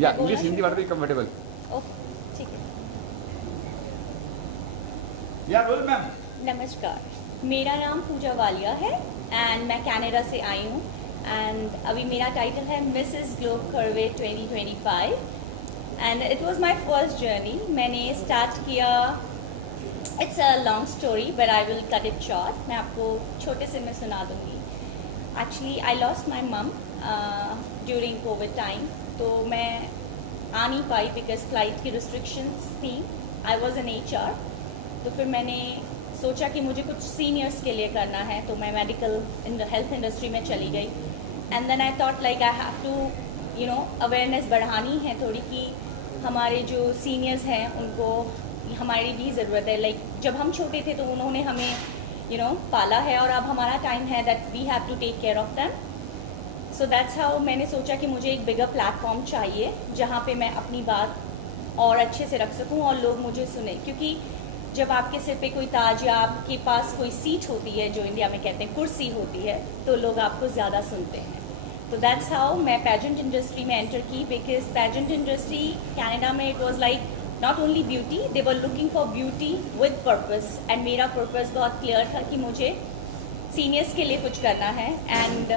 या इंग्लिश हिंदी वाट भी comfortable okay ठीक है। या बोल मैम। नमस्कार, मेरा नाम पूजा वालिया है एंड मैं कनाडा से आई हूँ एंड अभी मेरा टाइटल है Mrs Globe curve 2025 and it was my first journey. मैंने स्टार्ट किया, it's a long story but I will cut it short. मैं आपको छोटे से में सुना दूँगी। एक्चुअली आई लॉस्ट माई मम ड्यूरिंग कोविड टाइम, तो मैं आ नहीं पाई बिकॉज फ्लाइट की रिस्ट्रिक्शंस थी। आई वॉज एन HR, तो फिर मैंने सोचा कि मुझे कुछ सीनियर्स के लिए करना है, तो मैं मेडिकल हेल्थ इंडस्ट्री में चली गई and then I thought like I have to awareness बढ़ानी है थोड़ी कि हमारे जो सीनियर्स हैं उनको हमारी भी ज़रूरत है। लाइक जब हम छोटे थे तो उन्होंने हमें पाला है और अब हमारा टाइम है that we have to take care of them. So that's how मैंने सोचा कि मुझे एक बिगर प्लेटफॉर्म चाहिए जहाँ पे मैं अपनी बात और अच्छे से रख सकूँ और लोग मुझे सुने, क्योंकि जब आपके सिर पे कोई ताज या आपके पास कोई सीट होती है, जो इंडिया में कहते हैं कुर्सी होती है, तो लोग आपको ज़्यादा सुनते हैं। तो दैट्स हाउ मैं पैजेंट इंडस्ट्री में एंटर की, बिकॉज पैजेंट इंडस्ट्री कनाडा में it was like not only beauty, they were looking for beauty with purpose and मेरा पर्पस बहुत क्लियर था कि मुझे सीनियर्स के लिए कुछ करना है एंड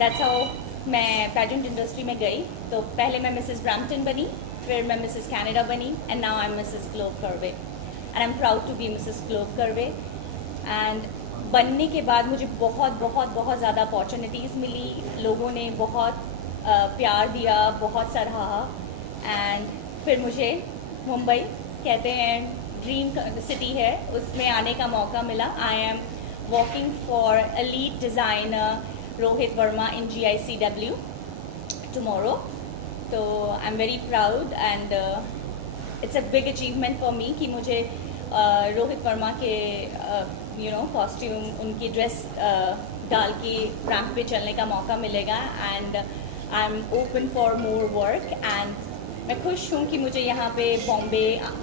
दैट्स हाउ मैं पैजेंट इंडस्ट्री में गई। तो पहले मैं मिसेस ब्रैम्पटन बनी, फिर मैं मिसेस कनाडा बनी and now I am Mrs Globe Karve and I am proud to be Mrs Globe Karve. And बनने के बाद मुझे बहुत बहुत बहुत ज़्यादा अपॉर्चुनिटीज़ मिली, लोगों ने बहुत प्यार दिया, बहुत सराहा एंड फिर मुझे मुंबई कहते हैं ड्रीम सिटी है, उसमें आने का मौका मिला। I am working for a lead designer Rohit Verma in GICW tomorrow. तो I am very proud and it's a big achievement for me कि मुझे रोहित वर्मा के कॉस्ट्यूम, उनकी ड्रेस डाल के रैंप पे चलने का मौका मिलेगा and I am open for more work and मैं खुश हूँ कि मुझे यहाँ पे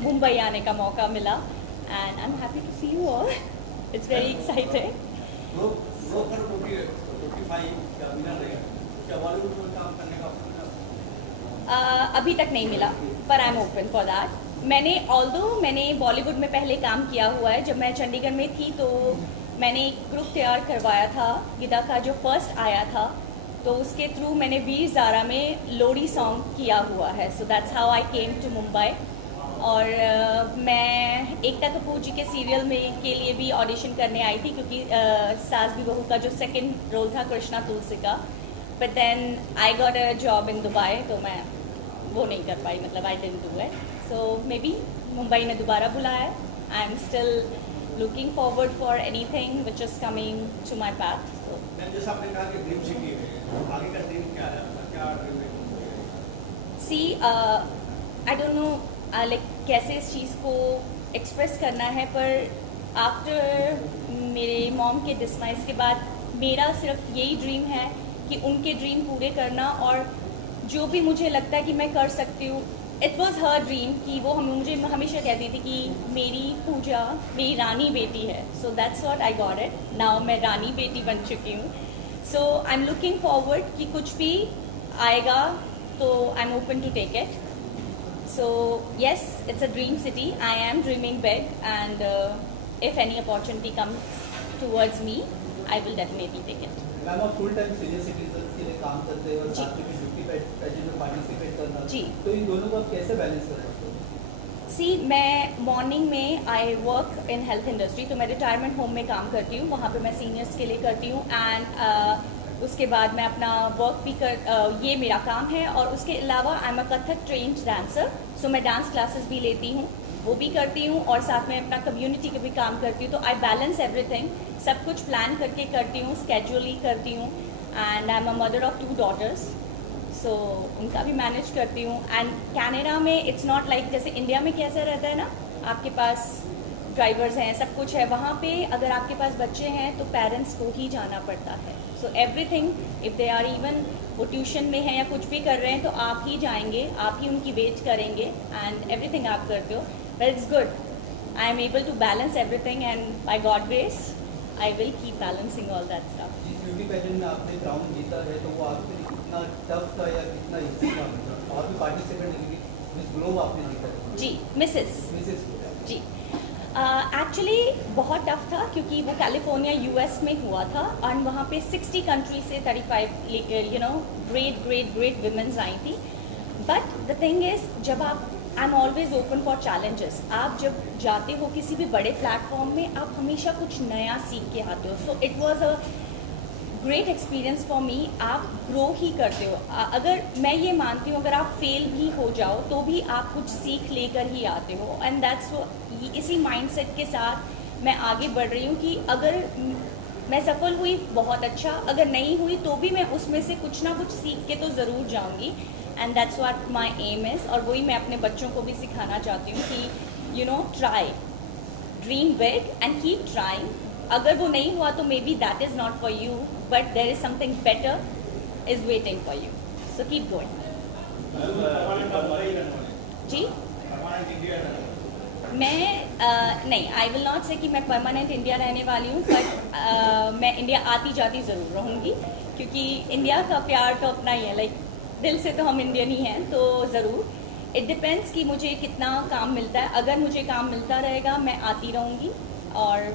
मुंबई आने का मौका मिला and I am happy to see you all. It's very exciting. अभी तक नहीं मिला पर I am open for that. मैंने बॉलीवुड में पहले काम किया हुआ है। जब मैं चंडीगढ़ में थी तो मैंने एक ग्रुप तैयार करवाया था गिदा का, जो फर्स्ट आया था, तो उसके थ्रू मैंने वीर ज़ारा में लोरी सॉन्ग किया हुआ है। So that's how I came to Mumbai. और मैं एकता कपूर जी के सीरियल में के लिए भी ऑडिशन करने आई थी, क्योंकि सास भी बहू का जो सेकंड रोल था कृष्णा तुलसी का, but then I got a job in Dubai, तो मैं वो नहीं कर पाई, मतलब I didn't do it. So maybe Mumbai ने दोबारा बुलाया है। I am still looking forward for anything which is coming to my path. जैसे आपने कहा कि ड्रीम सिटी है, आगे का ड्रीम क्या है? क्या ड्रीम है? सी आई डोंट नो लाइक कैसे इस चीज़ को एक्सप्रेस करना है, पर आफ्टर मेरे मॉम के डिस्माइस के बाद मेरा सिर्फ यही ड्रीम है कि उनके ड्रीम पूरे करना, और जो भी मुझे लगता है कि मैं कर सकती हूँ। इट वॉज़ हर ड्रीम कि वो मुझे हमेशा कहती थी कि मेरी पूजा मेरी रानी बेटी है। So that's what I got it. Now मैं रानी बेटी बन चुकी हूँ। So I am looking forward कि कुछ भी आएगा तो I am open to take it. So yes, it's a dream city. I am dreaming big, and if any opportunity comes towards me, I will definitely take it. Ma'am आप full time senior citizen के लिए काम करते हैं और साथ में duty pageant में पार्टिसिपेट करना, जी, तो इन दोनों को आप कैसे बैलेंस कर सकते हो? सी मैं मॉर्निंग में I work in health industry, तो मैं रिटायरमेंट होम में काम करती हूँ, वहाँ पे मैं सीनियर्स के लिए करती हूँ एंड उसके बाद मैं अपना वर्क भी ये मेरा काम है। और उसके अलावा I am a Kathak trained dancer, so मैं डांस क्लासेस भी लेती हूँ, वो भी करती हूँ, और साथ में अपना कम्युनिटी का भी काम करती हूँ। तो आई बैलेंस एवरीथिंग, सब कुछ प्लान करके करती हूँ, स्केड्यूली करती हूँ and I am a mother of 2 daughters, सो उनका भी मैनेज करती हूँ। एंड कनाडा में इट्स नॉट लाइक जैसे इंडिया में कैसा रहता है ना, आपके पास ड्राइवर्स हैं, सब कुछ है। वहाँ पे अगर आपके पास बच्चे हैं तो पेरेंट्स को ही जाना पड़ता है। So everything, if they are even वो ट्यूशन में हैं या कुछ भी कर रहे हैं तो आप ही जाएंगे, आप ही उनकी वेट करेंगे एंड एवरीथिंग आप करते हो। But it's good, I am able to balance everything and by God grace I will keep balancing all that stuff. जिस ब्यूटी पेजेंट में आपने क्राउन जीता है तो वो आपके लिए कितना कितना टफ था या कितना इजी था, मतलब और भी पार्टिसिपेंट मिस ग्लोब आपने जीता था। जी, मिसेस मिसेस जी। एक्चुअली बहुत टफ था क्योंकि वो कैलिफोर्निया यूएस में हुआ था और वहाँ पे 60 कंट्री से 35 ग्रेट विमेंस आई थी। बट द थिंग इज, जब आप I am always open for challenges. आप जब जाते हो किसी भी बड़े प्लेटफॉर्म में, आप हमेशा कुछ नया सीख के आते हो। So it was a great experience for me. आप ग्रो ही करते हो। अगर मैं ये मानती हूँ, अगर आप फेल भी हो जाओ तो भी आप कुछ सीख लेकर ही आते हो। एंड दैट्स इसी माइंडसेट के साथ मैं आगे बढ़ रही हूँ कि अगर मैं सफल हुई बहुत अच्छा, अगर नहीं हुई तो भी मैं उसमें से कुछ ना कुछ सीख के तो ज़रूर जाऊँगी। And that's what my aim is. और वही मैं अपने बच्चों को भी सिखाना चाहती हूँ कि try, dream big and keep trying. अगर वो नहीं हुआ तो maybe that is not for you, but there is something better is waiting for you. So keep going. जी, मैं नहीं, आई विल नॉट से कि मैं परमानेंट इंडिया रहने वाली हूँ, बट मैं इंडिया आती जाती ज़रूर रहूँगी क्योंकि इंडिया का प्यार तो अपना ही है। लाइक दिल से तो हम इंडियन ही हैं, तो ज़रूर। इट डिपेंड्स कि मुझे कितना काम मिलता है। अगर मुझे काम मिलता रहेगा मैं आती रहूँगी, और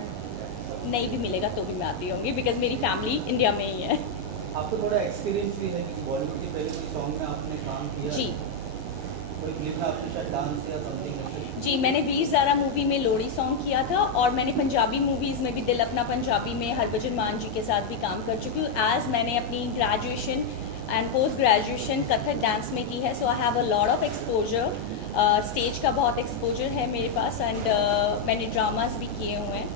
नहीं भी मिलेगा तो भी मैं आती रहूँगी बिकॉज मेरी फैमिली इंडिया में ही है। आपको थोड़ा एक्सपीरियंस भी है कि बॉलीवुड के पहले कोई सॉन्ग में आपने काम किया? जी कोई फिल्म में आपने शायद डांस या समथिंग? जी, मैंने वीर ज़ारा मूवी में लोहड़ी सॉन्ग किया था, और मैंने पंजाबी मूवीज़ में भी दिल अपना पंजाबी में हरभजन मान जी के साथ भी काम कर चुकी हूँ। एज मैंने अपनी graduation and post graduation Kathak dance में की है। So I have a lot of exposure, stage का बहुत एक्सपोजर है मेरे पास। एंड मैंने ड्रामास भी किए हुए हैं।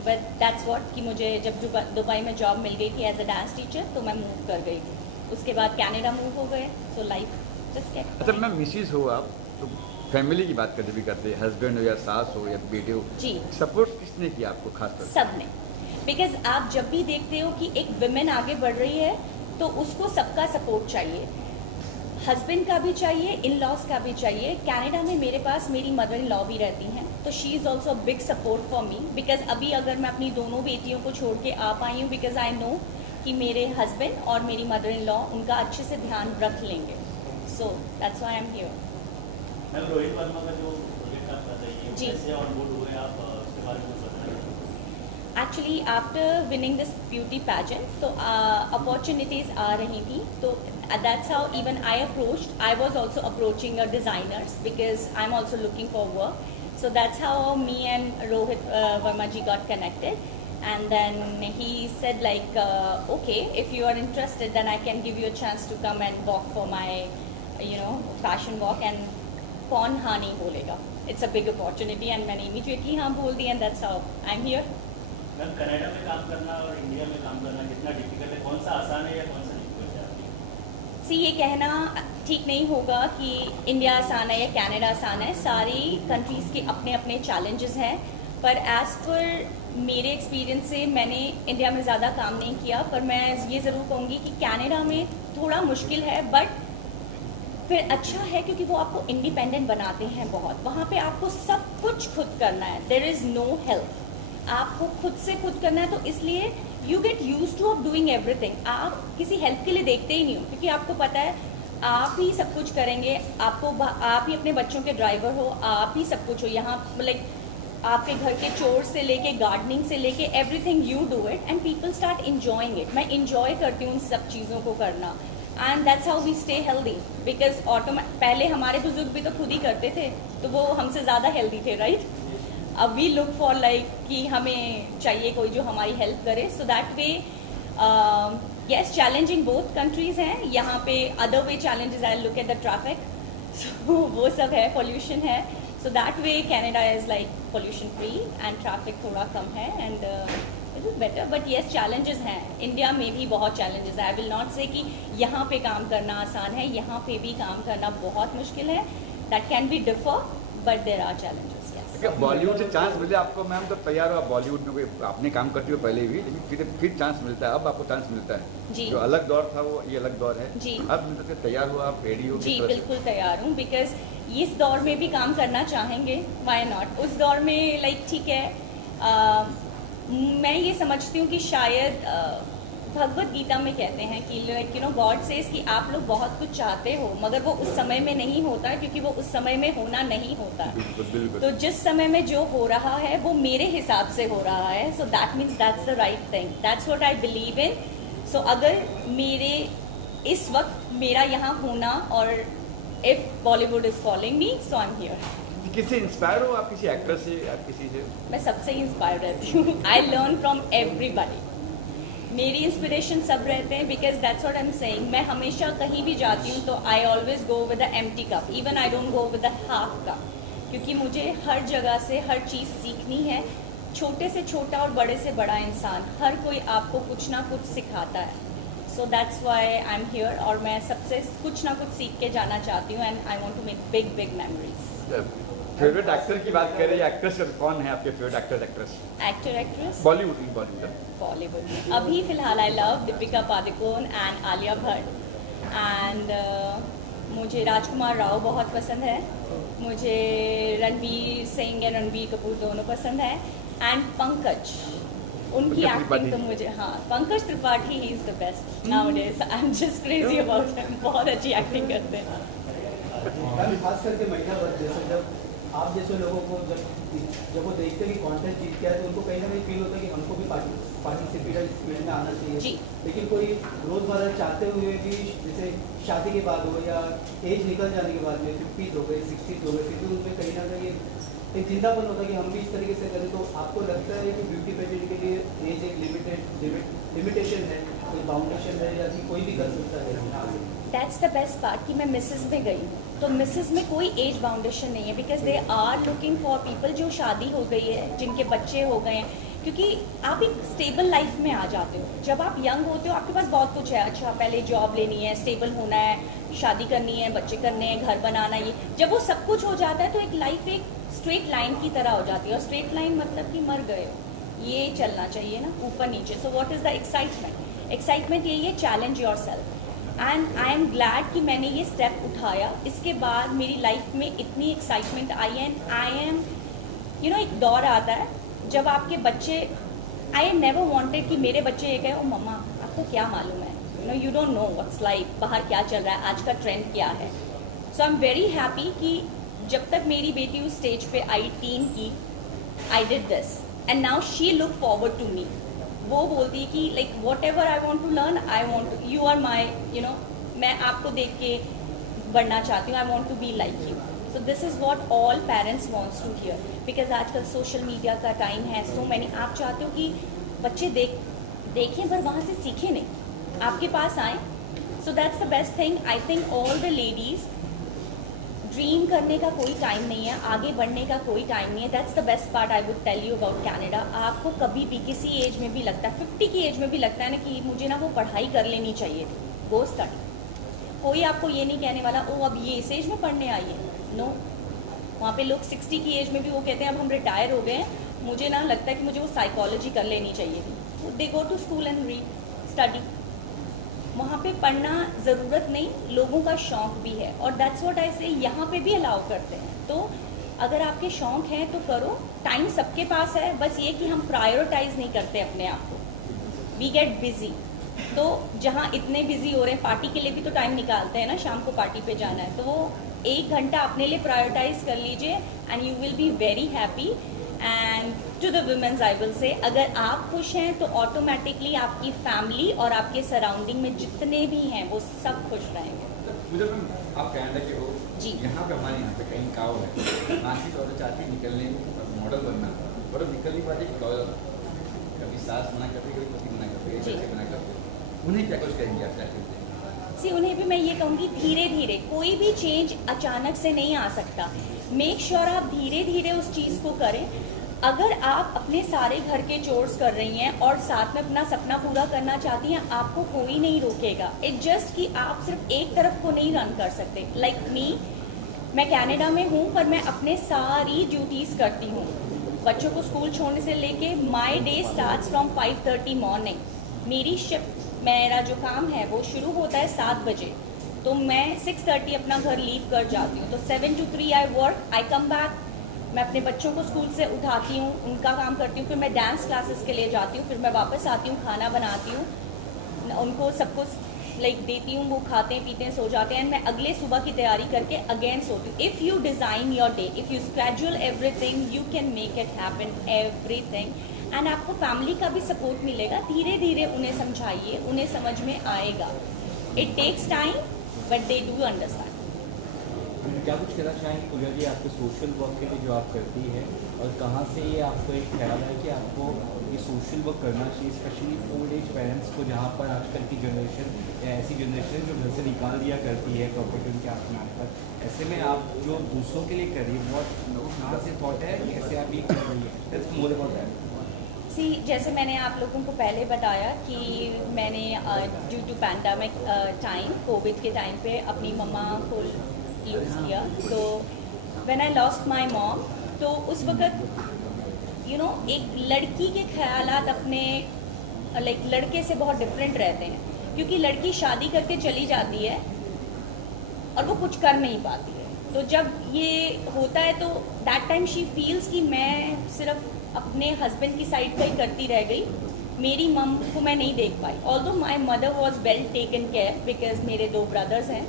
बट दैट्स व्हाट कि मुझे जब दुबई में जॉब मिल गई थी एज अ डांस टीचर, तो मैं मूव कर गई थी। उसके बाद कनाडा मूव हो गए। So life just get. अच्छा मैम, मिसिस हो आप तो फैमिली की बात कभी भी करते हैं, हस्बैंड हो या सास हो या बेटे हो, जी, सपोर्ट किसने किया आपको खास तौर सब ने। बिकॉज आप जब भी देखते हो कि एक विमेन आगे बढ़ रही है तो उसको सबका सपोर्ट चाहिए। हस्बैंड का भी चाहिए, इन लॉज का भी चाहिए। कनाडा में मेरे पास मेरी मदर इन लॉ भी रहती हैं, तो she is also big support for me. Because अभी अगर मैं अपनी दोनों बेटियों को छोड़ के आ पाई हूँ, बिकॉज आई नो कि मेरे हस्बैंड और मेरी मदर इन लॉ उनका अच्छे से ध्यान रख लेंगे। So that's why I am here. Ma'am, Rohit Verma का जो प्रोजेक्ट आप कर रही हैं, जी। कैसे ऑन बोर्ड हुए आप, उसके बारे में बताइए। Actually after winning this beauty pageant, तो अपॉर्चुनिटीज़ आ रही थी, तो that's how even I approached. I was also approaching designers because I am also looking for work. So that's how me and Rohit Verma ji got connected, and then he said like okay, if you are interested then I can give you a chance to come and walk for my fashion walk। and कौन हाँ नहीं बोलेगा, it's a big opportunity। and मैंने immediately हाँ बोल दी, and that's how I'm here। Ma'am, Canada में काम करना और इंडिया में काम करना कितना डिफिकल्ट है? कौन सा आसान है या कौन सा डिफिकल्ट है आपके? सी, ये कहना ठीक नहीं होगा कि इंडिया आसान है या कनाडा आसान है। सारी कंट्रीज़ के अपने अपने चैलेंजेस हैं, पर एज़ पर मेरे एक्सपीरियंस से मैंने इंडिया में ज़्यादा काम नहीं किया, पर मैं ये ज़रूर कहूँगी कि कनाडा में थोड़ा मुश्किल है, बट फिर अच्छा है क्योंकि वो आपको इंडिपेंडेंट बनाते हैं बहुत। वहाँ पे आपको सब कुछ खुद करना है, देयर इज़ नो हेल्प। आपको खुद से खुद करना है, तो इसलिए you get use two of doing everything. आप किसी हेल्प के लिए देखते ही नहीं हो, क्योंकि आपको पता है आप ही सब कुछ करेंगे। आप ही अपने बच्चों के ड्राइवर हो, आप ही सब कुछ हो। यहाँ लाइक आपके घर के चोर से लेके गार्डनिंग से लेके everything you do it, and people start enjoying it. मैं इंजॉय करती हूँ उन सब चीज़ों को करना, and that's how we stay healthy. Because पहले हमारे बुजुर्ग भी तो खुद ही करते थे, तो वो हमसे ज़्यादा हेल्दी थे, राइट? अब वी लुक फॉर लाइक कि हमें चाहिए कोई जो हमारी हेल्प करे। So that way yes, challenging both countries हैं। यहाँ पे other way challenges I look at the traffic, so वो सब है, पोल्यूशन है। So that way Canada is like pollution free and traffic थोड़ा कम है, and it is better. But yes, challenges हैं। इंडिया में भी बहुत चैलेंजेस है। आई विल नॉट से कि यहाँ पे काम करना आसान है, यहाँ पे भी काम करना बहुत मुश्किल है। That can be differ, but there are challenges. है। बॉलीवुड से चांस मिले आपको मैम तो तैयार हो आप? बॉलीवुड में कोई आपने काम करती हो पहले भी, लेकिन फिर चांस मिलता है, अब आपको चांस मिलता है। जी। जो अलग दौर था वो ये अलग दौर है जी। अब मतलब तैयार हो आप, रेडी हो? जी बिल्कुल तैयार हूँ, बिकॉज इस दौर में भी काम करना चाहेंगे, व्हाई नॉट। उस दौर में लाइक ठीक है, मैं ये समझती हूँ कि शायद भगवत गीता में कहते हैं कि like you know God says कि आप लोग बहुत कुछ चाहते हो मगर वो उस समय में नहीं होता क्योंकि वो उस समय में होना नहीं होता। बिल्कुल बिल्कुल। तो जिस समय में जो हो रहा है वो मेरे हिसाब से हो रहा है, so that means that's the right thing, that's what I believe in. So अगर मेरे इस वक्त मेरा यहाँ होना और if Bollywood is calling me so I am here. किससे इंस्पायर हो आप? किसी एक्टर से या किसी से? मैं सबसे इंस्पायर रहती हूँ। I learn from everybody. मेरी इंस्पिरेशन सब रहते हैं because that's what I am saying. मैं हमेशा कहीं भी जाती हूँ तो I always go with the empty cup, even I don't go with the half cup, क्योंकि मुझे हर जगह से हर चीज़ सीखनी है। छोटे से छोटा और बड़े से बड़ा इंसान, हर कोई आपको कुछ ना कुछ सिखाता है। So that's why I am here और मैं सबसे कुछ ना कुछ सीख के जाना चाहती हूँ and I want to make big big memories. Favourite actor की बात करें, एक्ट्रेस कौन है आपके favourite actor actress? Actor actress Bollywood Bollywood में अभी फ़िलहाल I love Deepika Padukone and Alia Bhatt and मुझे राजकुमार राव बहुत पसंद है, मुझे रणवीर सिंह या रणवीर कपूर दोनों पसंद है एंड पंकज, उनकी एक्टिंग तो मुझे, हाँ Pankaj Tripathi he is the best nowadays. I am just crazy about him, बहुत अच्छी एक्टिंग करते हैं। खास करके महिला वर्ग जैसे जब आप जैसे लोगों को जब वो देखते हैं कि कॉन्टेस्ट जीत गया है तो उनको कहीं ना कहीं फील होता है कि हमको भी पार्टिसिपेट इस फील्ड में आना चाहिए। लेकिन कोई रोज़मर्रा चाहते हुए भी जैसे शादी के बाद हो या एज निकल जाने के बाद में 50s हो गए 60s हो गए, फिर भी उनमें कहीं ना कहीं एक जिंदापन होता है कि हम भी इस तरीके से करें। तो आपको लगता है कि ब्यूटी पेजेंट के लिए एज एक लिमिटेशन है, कोई बाउंडेशन है या कोई भी कर सकता है? दैट्स द बेस्ट पार्ट कि मैं मिसेस में गई हूँ, तो मिसेस में कोई एज बाउंडेशन नहीं है because they are looking for people जो शादी हो गई है, जिनके बच्चे हो गए हैं, क्योंकि आप एक स्टेबल लाइफ में आ जाते हो। जब आप यंग होते हो आपके पास बहुत कुछ है, अच्छा पहले जॉब लेनी है, स्टेबल होना है, शादी करनी है, बच्चे करने हैं, घर बनाना है, ये जब वो सब कुछ हो जाता है तो एक लाइफ एक स्ट्रेट लाइन की तरह हो जाती है। और स्ट्रेट लाइन मतलब कि मर गए हो, ये चलना चाहिए ना ऊपर नीचे। So what is the excitement? Excitement यही है, challenge your self and I am glad कि मैंने ये स्टेप उठाया। इसके बाद मेरी लाइफ में इतनी एक्साइटमेंट आई है and I M you know एक दौर आता है जब आपके बच्चे, आई नेवर वांटेड कि मेरे बच्चे ये कहे ओ मम्मा आपको क्या मालूम है, you don't know what's life, बाहर क्या चल रहा है, आज का ट्रेंड क्या है। So I am very happy कि जब तक मेरी बेटी उस स्टेज पे आई टीन की, I did this and now she look forward to me. वो बोलती है कि like whatever I want to learn, I want you are my you know, मैं आपको देख के बढ़ना चाहती हूँ, I want to be like you. So this is what all parents wants to hear because आजकल सोशल मीडिया का time है, सो मैनी आप चाहते हो कि बच्चे देखें पर वहाँ से सीखें नहीं, आपके पास आएँ। So that's the best thing. I think all the ladies, dream करने का कोई टाइम नहीं है, आगे बढ़ने का कोई टाइम नहीं है। That's the best part I would tell you about Canada. आपको कभी भी किसी एज में भी लगता है, 50 की एज में भी लगता है ना कि मुझे ना वो पढ़ाई कर लेनी चाहिए थी, गो स्टडी। कोई आपको ये नहीं कहने वाला ओ अब ये इस एज में पढ़ने आई है, नो। वहाँ पे लोग 60 की एज में भी वो कहते हैं अब हम रिटायर हो गए हैं, मुझे ना लगता है कि मुझे वो साइकोलॉजी कर लेनी चाहिए थी। They go to school and read study. वहाँ पे पढ़ना ज़रूरत नहीं, लोगों का शौक़ भी है और दैट्स व्हाट आई से यहाँ पे भी अलाउ करते हैं। तो अगर आपके शौक़ हैं तो करो, टाइम सबके पास है, बस ये कि हम प्रायोरिटाइज नहीं करते अपने आप को, वी गेट बिजी। तो जहाँ इतने बिजी हो रहे हैं, पार्टी के लिए भी तो टाइम निकालते हैं ना, शाम को पार्टी पे जाना है, तो वो 1 घंटा अपने लिए प्रायोरिटाइज कर लीजिए and you will be very happy. And to the womens I will say, अगर आप खुश हैं तो ऑटोमेटिकली आपकी फैमिली और आपके सराउंडिंग में जितने भी हैं वो सब खुश रहेंगे। मुझे आप कनाडा के हो जी, यहाँ पे हमारे यहाँ पे कहीं काव है, नाची तो चाहती निकलने मॉडल बनना, पर निकल नहीं पाती, कभी सास मना करती, कभी पति मना करते, बच्चे मना करते, उन्हें क्या कुछ करेंगे आप? क्या सी उन्हें भी मैं ये कहूँगी धीरे धीरे, कोई भी चेंज अचानक से नहीं आ सकता। मेक श्योर आप धीरे धीरे उस चीज़ को करें। अगर आप अपने सारे घर के चोर्स कर रही हैं और साथ में अपना सपना पूरा करना चाहती हैं, आपको कोई नहीं रोकेगा। इट जस्ट कि आप सिर्फ एक तरफ को नहीं रन कर सकते। लाइक मी, मैं कनाडा में हूँ पर मैं अपने सारी ड्यूटीज़ करती हूँ। बच्चों को स्कूल छोड़ने से लेके my day starts from 5:30 morning. मेरी शिफ्ट, मेरा जो काम है वो शुरू होता है 7 बजे, तो मैं 6:30 अपना घर लीव कर जाती हूँ। तो 7 to 3 I work, I come back, मैं अपने बच्चों को स्कूल से उठाती हूँ, उनका काम करती हूँ, फिर मैं डांस क्लासेस के लिए जाती हूँ, फिर मैं वापस आती हूँ, खाना बनाती हूँ, उनको सब कुछ लाइक देती हूँ, वो खाते हैं पीते हैं सो जाते हैं, एंड मैं अगले सुबह की तैयारी करके अगेन सोती हूँ. If you design your day, if you schedule everything, you can make it happen everything. And आपको फैमिली का भी सपोर्ट मिलेगा. धीरे धीरे उन्हें समझाइए, उन्हें समझ में आएगा. It takes time but they do understand. क्या कुछ कहना चाहेंगे पूजा जी आपके सोशल वर्क के लिए जो आप करती है, और कहाँ से ये आपको एक ख्याल है कि आपको ये सोशल वर्क करना चाहिए, स्पेशली ओल्ड एज पेरेंट्स को, जहाँ पर आजकल की जनरेशन या ऐसी जनरेशन जो घर से निकाल दिया करती है प्रॉपर्टी उनके हाथ में आकर, ऐसे में आप जो दूसरों के लिए कर रही है, बहुत कहाँ से थॉट है, कैसे आप ये कर रही है, मोर अबाउट दैट. सी, जैसे मैंने आप लोगों को पहले बताया कि मैंने due to pandemic time, covid के टाइम पे अपनी मम्मा को लूज़ किया. तो when I lost my mom, तो उस वक्त यू नो एक लड़की के ख्यालात अपने लाइक लड़के से बहुत डिफरेंट रहते हैं, क्योंकि लड़की शादी करके चली जाती है और वो कुछ कर नहीं पाती है. तो जब ये होता है तो दैट टाइम शी फील्स कि मैं सिर्फ अपने हस्बैंड की साइड का ही करती रह गई, मेरी मम को मैं नहीं देख पाई. Although my mother was well taken care because मेरे 2 ब्रदर्स हैं.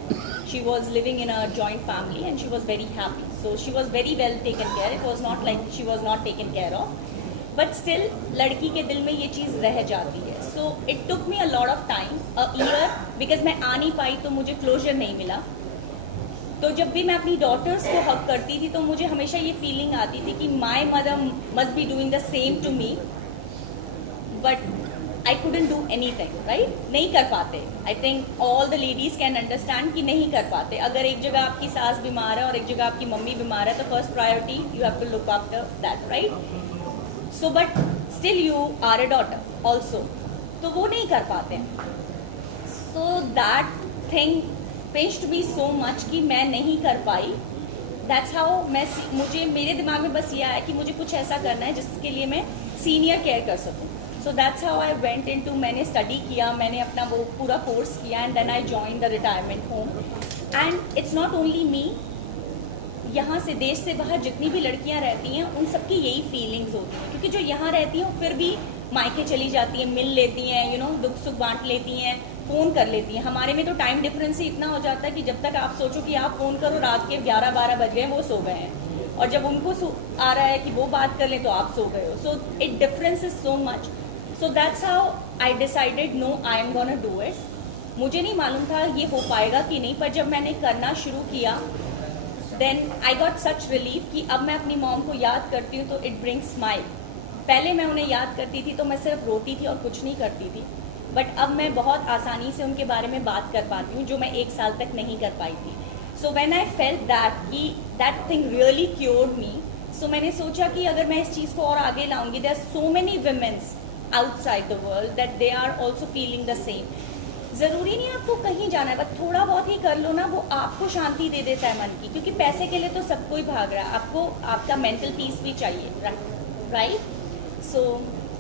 She was living in a joint family and she was very happy. So she was very well taken care. It was not like she was not taken care of, but still लड़की के दिल में ये चीज़ रह जाती है. So it took me a lot of time, a year, because मैं आ नहीं पाई तो मुझे क्लोजर नहीं मिला. तो जब भी मैं अपनी डॉटर्स को हक करती थी तो मुझे हमेशा ये फीलिंग आती थी कि my mother must be doing the same to me, but I couldn't do anything. Right, नहीं कर पाते. I think all the ladies can understand कि नहीं कर पाते. अगर एक जगह आपकी सास बीमार है और एक जगह आपकी मम्मी बीमार है, तो first priority you have to look after that. Right, so but still you are a daughter also, तो वो नहीं कर पाते. So that thing pinched me so much कि मैं नहीं कर पाई. दैट्स हाउ मुझे मेरे दिमाग में बस ये आया कि मुझे कुछ ऐसा करना है जिसके लिए मैं सीनियर केयर कर सकूं. So that's how I went into, मैंने स्टडी किया, मैंने अपना वो पूरा कोर्स किया, and then I join the retirement home. And it's not only me, यहाँ से देश से बाहर जितनी भी लड़कियाँ रहती हैं उन सबकी यही फीलिंग्स होती हैं, क्योंकि जो यहाँ रहती हैं फिर भी मायके चली जाती हैं, मिल लेती हैं, यू नो दुख सुख बांट लेती हैं, फ़ोन कर लेती हैं. हमारे में तो टाइम डिफरेंस ही इतना हो जाता है कि जब तक आप सोचो कि आप फ़ोन करो रात के 11-12 बज गए, वो सो गए हैं, और जब उनको आ रहा है कि वो बात कर लें तो आप सो गए हो. So it difference is so much. So that's how I decided no, I am gonna do it. मुझे नहीं मालूम था ये हो पाएगा कि नहीं, पर जब मैंने करना शुरू किया then I got such relief कि अब मैं अपनी मॉम को याद करती हूँ तो इट ब्रिंग्स स्माइल. पहले मैं उन्हें याद करती थी तो मैं सिर्फ रोती थी और कुछ नहीं करती थी, बट अब मैं बहुत आसानी से उनके बारे में बात कर पाती हूँ, जो मैं 1 साल तक नहीं कर पाई थी. So when I felt that कि दैट थिंग रियली क्योर्ड मी, सो मैंने सोचा कि अगर मैं इस चीज़ को और आगे लाऊंगी, there are so many womens outside the world that they are also feeling the same. ज़रूरी नहीं आपको कहीं जाना है, बस थोड़ा बहुत ही कर लो ना, वो आपको शांति दे देता है मन की, क्योंकि पैसे के लिए तो सब कोई भाग रहा है, आपको आपका मेंटल पीस भी चाहिए. Right, so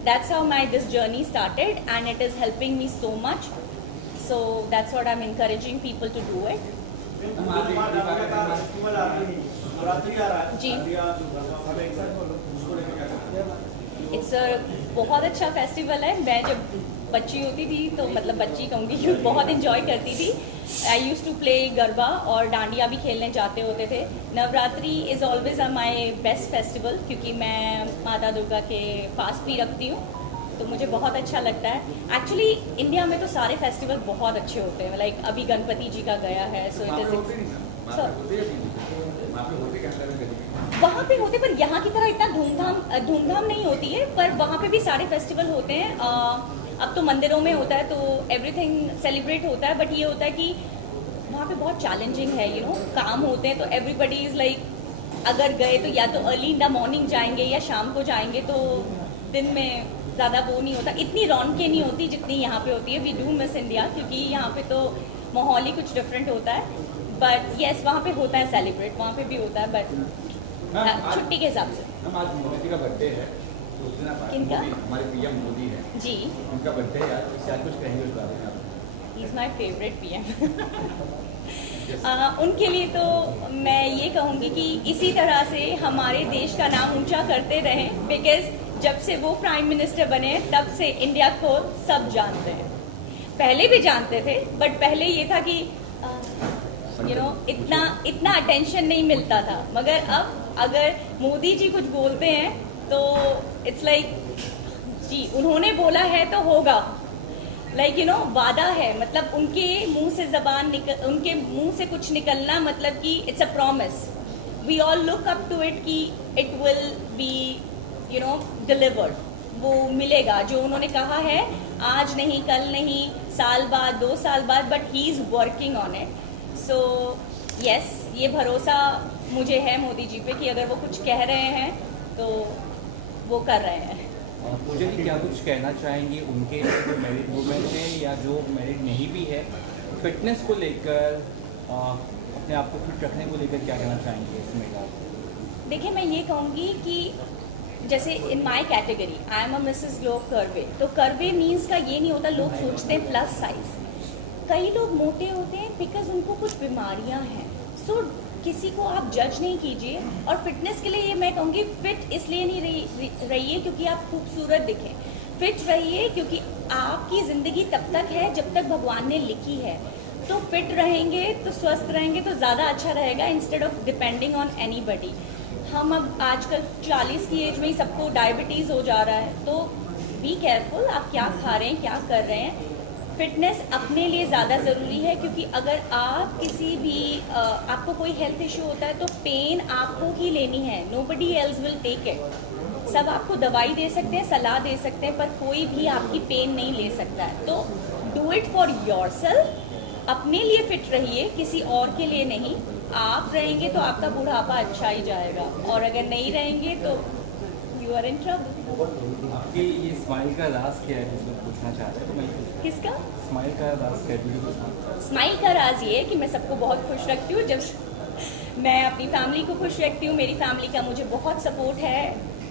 that's how this journey started, and it is helping me so much. So that's what I'm encouraging people to do it. जी, it's a बहुत अच्छा फेस्टिवल है. मैं जब बच्ची होती थी तो मतलब बच्ची कहूँगी क्योंकि बहुत इन्जॉय करती थी. आई यूज़ टू प्ले गरबा और डांडिया भी खेलने जाते होते थे. Navratri is always my best festival, क्योंकि मैं माता दुर्गा के फास्ट भी रखती हूँ, तो मुझे बहुत अच्छा लगता है. एक्चुअली इंडिया में तो सारे फेस्टिवल बहुत अच्छे होते हैं. लाइक अभी गणपति जी का गया है, सो इट इज़ वहाँ पे होते, पर यहाँ की तरह इतना धूमधाम नहीं होती है, पर वहाँ पे भी सारे फेस्टिवल होते हैं. अब तो मंदिरों में होता है तो एवरीथिंग सेलिब्रेट होता है, बट ये होता है कि वहाँ पे बहुत चैलेंजिंग है, यू नो काम होते हैं, तो एवरीबडी इज़ लाइक अगर गए तो या तो अर्ली इन द मॉर्निंग जाएंगे या शाम को जाएंगे, तो दिन में ज़्यादा वो नहीं होता, इतनी रौनकें नहीं होती जितनी यहाँ पे होती है. वी डू मिस इंडिया, क्योंकि यहाँ पे तो माहौल ही कुछ डिफरेंट होता है. बट येस, वहाँ पे होता है सेलिब्रेट, वहाँ पे भी होता है, बट छुट्टी के हिसाब से. हम आज मोदी जी का बर्थडे है, तो उस दिन किनका? हमारे पीएम मोदी है जी, उनका बर्थडे है आज, इससे आज कुछ कहेंगे उस बारे में आप? He is my favourite PM. उनके लिए तो मैं ये कहूँगी कि इसी तरह से हमारे देश का नाम ऊंचा करते रहें, बिकॉज जब से वो प्राइम मिनिस्टर बने तब से इंडिया को सब जानते हैं. पहले भी जानते थे, बट पहले ये था कि इतना अटेंशन नहीं मिलता था। मगर अब अगर मोदी जी कुछ बोलते हैं तो इट्स लाइक जी उन्होंने बोला है तो होगा, वादा है, मतलब उनके मुंह से उनके मुंह से कुछ निकलना मतलब कि it's a promise. We all look up to it कि इट विल बी डिलीवर्ड, वो मिलेगा जो उन्होंने कहा है, आज नहीं, कल नहीं, साल बाद, 2 साल बाद, but he is working on it. So yes, ये भरोसा मुझे है मोदी जी पे कि अगर वो कुछ कह रहे हैं तो वो कर रहे हैं। पूजा जी क्या कुछ कहना चाहेंगी उनके जो मैरिड वुमेन है या जो मैरिड नहीं भी है, फिटनेस को लेकर, अपने आप को फिट रखने को लेकर क्या कहना चाहेंगे इसमें आप? देखिए, मैं ये कहूँगी कि जैसे in my category I am a Mrs Glow Curvy, तो कर्वे मीन्स का ये नहीं होता, लोग सोचते हैं प्लस साइज। कई लोग मोटे होते हैं बिकॉज उनको कुछ बीमारियां हैं। सो किसी को आप जज नहीं कीजिए। और फिटनेस के लिए ये मैं कहूँगी, फिट इसलिए नहीं रहिए क्योंकि आप खूबसूरत दिखें, फिट रहिए क्योंकि आपकी ज़िंदगी तब तक है जब तक भगवान ने लिखी है। तो फिट रहेंगे तो स्वस्थ रहेंगे तो ज़्यादा अच्छा रहेगा, instead of depending on anybody. हम अब आजकल 40 की एज में ही सबको डायबिटीज़ हो जा रहा है, तो बी केयरफुल आप क्या खा रहे हैं, क्या कर रहे हैं। फिटनेस अपने लिए ज़्यादा ज़रूरी है क्योंकि अगर आप किसी भी आपको कोई हेल्थ इशू होता है तो पेन आपको ही लेनी है, nobody else will take it. सब आपको दवाई दे सकते हैं, सलाह दे सकते हैं, पर कोई भी आपकी पेन नहीं ले सकता है। तो डू इट फॉर योरसेल्फ, अपने लिए फिट रहिए, किसी और के लिए नहीं। आप रहेंगे तो आपका बुढ़ापा अच्छा ही जाएगा, और अगर नहीं रहेंगे तो यू आर इन ट्रबल। आपकी ये स्माइल का राज क्या है जिसको पूछना चाह रहे हैं? तो मैं किसका स्माइल का राज क्या है? स्माइल का राज ये है कि मैं सबको बहुत खुश रखती हूँ। जब मैं अपनी फैमिली को खुश रखती हूँ, मेरी फैमिली का मुझे बहुत सपोर्ट है।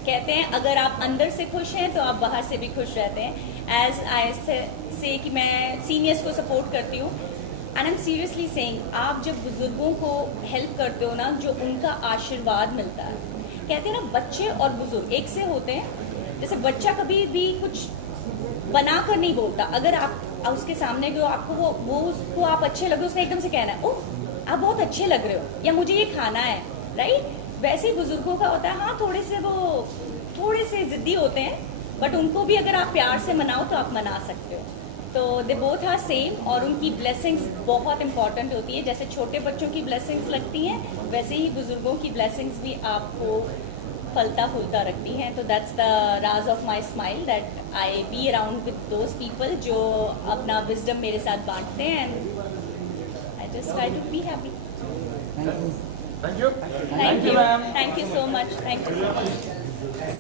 कहते हैं अगर आप अंदर से खुश हैं तो आप बाहर से भी खुश रहते हैं। एज आई से कि मैं सीनियर्स को सपोर्ट करती हूँ, and I am seriously saying, आप जब बुजुर्गों को हेल्प करते हो ना, जो उनका आशीर्वाद मिलता है। कहते हैं ना, बच्चे और बुजुर्ग एक से होते हैं। जैसे बच्चा कभी भी कुछ बना कर नहीं बोलता, अगर आप उसके सामने गए, आपको वो उसको आप अच्छे लगे, उसने एकदम से कहना है, ओह आप बहुत अच्छे लग रहे हो, या मुझे ये खाना है, राइट। वैसे ही बुजुर्गों का होता है, हाँ थोड़े से जिद्दी होते हैं, बट उनको भी अगर आप प्यार से मनाओ तो आप मना सकते हो। तो दे बोथ आर सेम, और उनकी ब्लेसिंग्स बहुत इंपॉर्टेंट होती है। जैसे छोटे बच्चों की ब्लेसिंग्स लगती हैं, वैसे ही बुजुर्गों की ब्लेसिंग्स भी आपको फलता फूलता रखती हैं। तो दैट्स द राज of my smile, that I be around with those people जो अपना विजडम मेरे साथ बांटते हैं, and I just try to be happy. Thank you thank you so much, thank you so much.